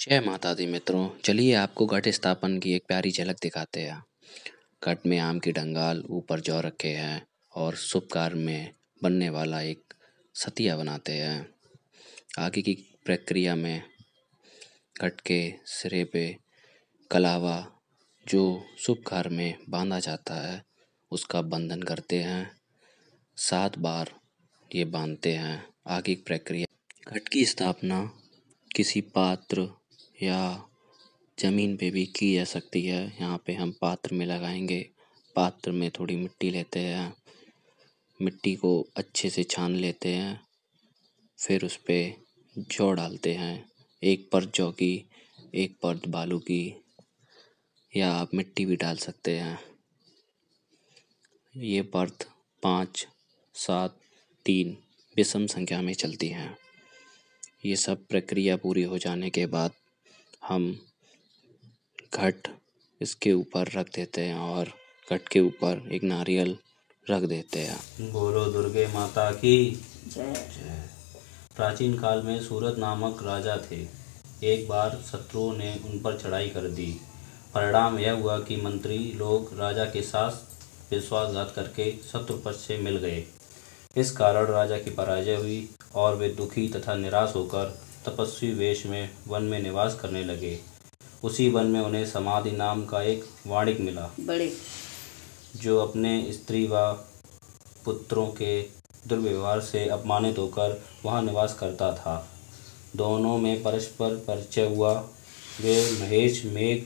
जय माता दी मित्रों, चलिए आपको घट स्थापन की एक प्यारी झलक दिखाते हैं। घट में आम की डंगाल ऊपर जौ रखे हैं और शुभ कार्य में बनने वाला एक सतिया बनाते हैं। आगे की प्रक्रिया में घट के सिरे पे कलावा जो शुभ कार्य में बांधा जाता है उसका बंधन करते हैं। 7 बार ये बांधते हैं। आगे की प्रक्रिया घट की स्थापना किसी पात्र या जमीन पे भी की जा सकती है। यहाँ पे हम पात्र में लगाएंगे। पात्र में थोड़ी मिट्टी लेते हैं, मिट्टी को अच्छे से छान लेते हैं, फिर उस पे जौ डालते हैं। एक परत जौ की, एक परत बालू की, या आप मिट्टी भी डाल सकते हैं। ये परत 5, 7, 3 विषम संख्या में चलती हैं। ये सब प्रक्रिया पूरी हो जाने के बाद हम घट इसके ऊपर रख देते हैं और घट के ऊपर एक नारियल रख देते हैं। बोलो दुर्गे माता की जय। प्राचीन काल में सूरत नामक राजा थे। एक बार शत्रुओं ने उन पर चढ़ाई कर दी। परिणाम यह हुआ कि मंत्री लोग राजा के साथ विश्वासघात करके शत्रु पक्ष से मिल गए। इस कारण राजा की पराजय हुई और वे दुखी तथा निराश होकर तपस्वी वेश में वन में निवास करने लगे। उसी वन में उन्हें समाधि नाम का एक वाणिक मिला, जो अपने स्त्री व पुत्रों के दुर्व्यवहार से अपमानित होकर वहां निवास करता था। दोनों में परस्पर परिचय हुआ। वे महेश मेघ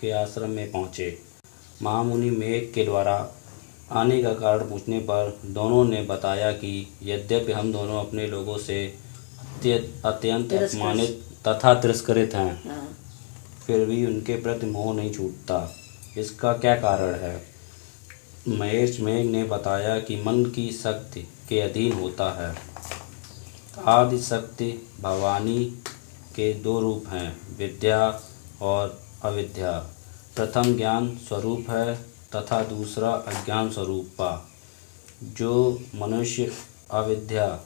के आश्रम में पहुँचे। महामुनि मेघ के द्वारा आने का कारण पूछने पर दोनों ने बताया कि यद्यपि हम दोनों अपने लोगों से अत्यंत अपमानित तथा तिरस्कृत हैं, फिर भी उनके प्रति मोह नहीं छूटता। इसका क्या कारण है? महेश मेघ ने बताया कि मन की शक्ति के अधीन होता है। आदि शक्ति भवानी के 2 रूप हैं, विद्या और अविद्या। प्रथम ज्ञान स्वरूप है तथा दूसरा अज्ञान स्वरूपा। जो मनुष्य अविद्या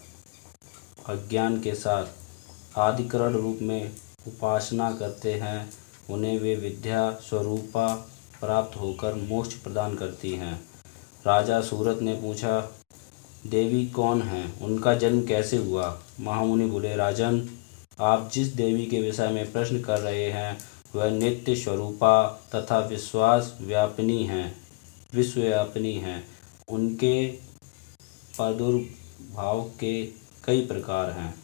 अज्ञान के साथ आदिकरण रूप में उपासना करते हैं, उन्हें वे विद्या स्वरूपा प्राप्त होकर मोक्ष प्रदान करती हैं। राजा सूरत ने पूछा, देवी कौन हैं? उनका जन्म कैसे हुआ? महामुनि बोले, राजन, आप जिस देवी के विषय में प्रश्न कर रहे हैं वह नित्य स्वरूपा तथा विश्वव्यापिनी हैं। उनके प्रादुर्भाव के कई प्रकार हैं।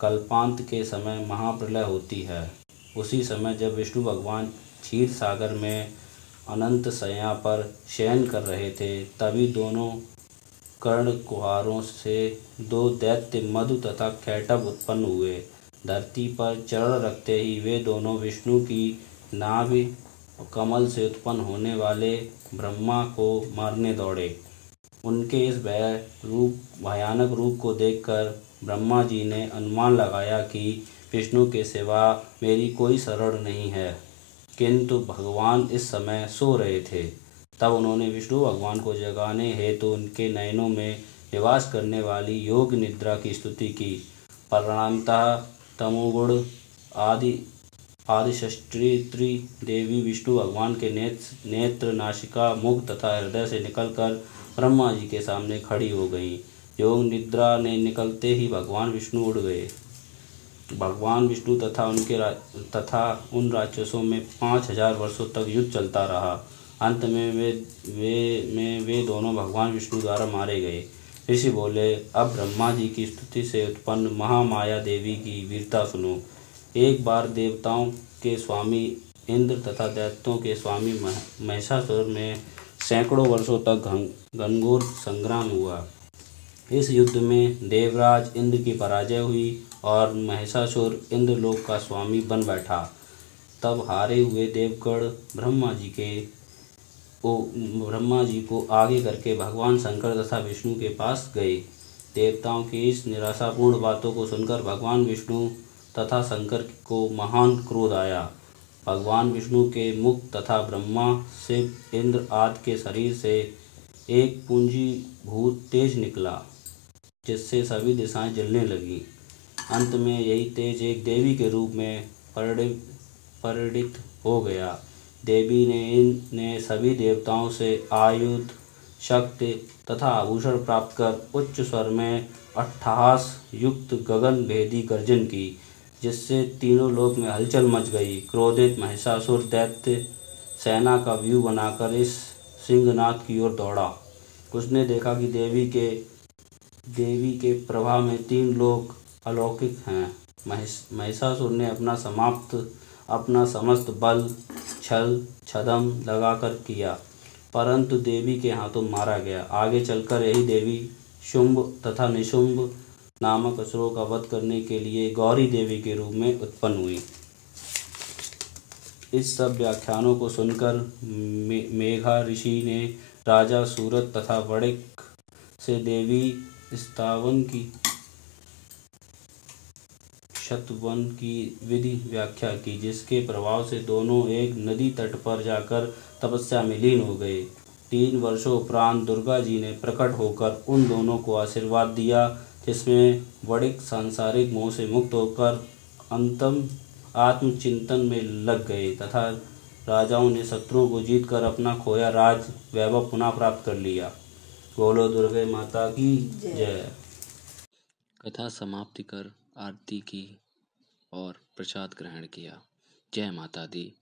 कल्पांत के समय महाप्रलय होती है। उसी समय जब विष्णु भगवान क्षीर सागर में अनंत शय्या पर शयन कर रहे थे, तभी दोनों कर्ण कुहारों से 2 दैत्य मधु तथा कैटभ उत्पन्न हुए। धरती पर चरण रखते ही वे दोनों विष्णु की नाभि कमल से उत्पन्न होने वाले ब्रह्मा को मारने दौड़े। उनके इस भयानक रूप को देखकर ब्रह्मा जी ने अनुमान लगाया कि विष्णु के सिवा मेरी कोई शरण नहीं है, किंतु भगवान इस समय सो रहे थे। तब उन्होंने विष्णु भगवान को जगाने हेतु उनके नयनों में निवास करने वाली योग निद्रा की स्तुति की। परिणामतः तमोगुण आदिशक्ति देवी विष्णु भगवान के नेत्र, नासिका, मुख तथा हृदय से निकलकर ब्रह्मा जी के सामने खड़ी हो गई। योग निद्रा ने निकलते ही भगवान विष्णु उड़ गए। भगवान विष्णु तथा उन राक्षसों में 5000 वर्षों तक युद्ध चलता रहा। अंत में वे दोनों भगवान विष्णु द्वारा मारे गए। ऋषि बोले, अब ब्रह्मा जी की स्तुति से उत्पन्न महामाया देवी की वीरता सुनो। एक बार देवताओं के स्वामी इंद्र तथा दैत्यों के स्वामी महिषासुर में सैकड़ों वर्षों तक घनघोर संग्राम हुआ। इस युद्ध में देवराज इंद्र की पराजय हुई और महिषासुर इंद्रलोक का स्वामी बन बैठा। तब हारे हुए देवगण ब्रह्मा जी को आगे करके भगवान शंकर तथा विष्णु के पास गए। देवताओं की इस निराशापूर्ण बातों को सुनकर भगवान विष्णु तथा शंकर को महान क्रोध आया। भगवान विष्णु के मुख तथा ब्रह्मा, शिव, इंद्र आदि के शरीर से एक पुंजीभूत तेज निकला, जिससे सभी दिशाएं जलने लगीं। अंत में यही तेज एक देवी के रूप में परिणित हो गया। देवी ने सभी देवताओं से आयुध, शक्ति तथा आभूषण प्राप्त कर उच्च स्वर में अट्टहास युक्त गगन भेदी गर्जन की, जिससे तीनों लोक में हलचल मच गई। क्रोधित महिषासुर दैत्य सेना का व्यूह बनाकर इस सिंहनाद की ओर दौड़ा। उसने देखा कि देवी के प्रभाव में तीन लोक अलौकिक हैं। महिषासुर ने अपना समस्त बल छल छद्म लगाकर किया, परंतु देवी के हाथों मारा गया। आगे चलकर यही देवी शुंभ तथा निशुंभ नामक असुरों का वध करने के लिए गौरी देवी के रूप में उत्पन्न हुई। इस सब व्याख्यानों को सुनकर मेघा ऋषि ने राजा सूरत तथा वणिक से देवी शतवन की विधि व्याख्या की, जिसके प्रभाव से दोनों एक नदी तट पर जाकर तपस्या में लीन हो गए। 3 वर्षों उपरांत दुर्गा जी ने प्रकट होकर उन दोनों को आशीर्वाद दिया, जिसमें वणिक सांसारिक मोह से मुक्त होकर आत्मचिंतन में लग गए तथा राजाओं ने शत्रुओं को जीतकर अपना खोया राज वैभव पुनः प्राप्त कर लिया। बोलो दुर्गा माता की जय। कथा समाप्ति कर आरती की और प्रसाद ग्रहण किया। जय माता दी।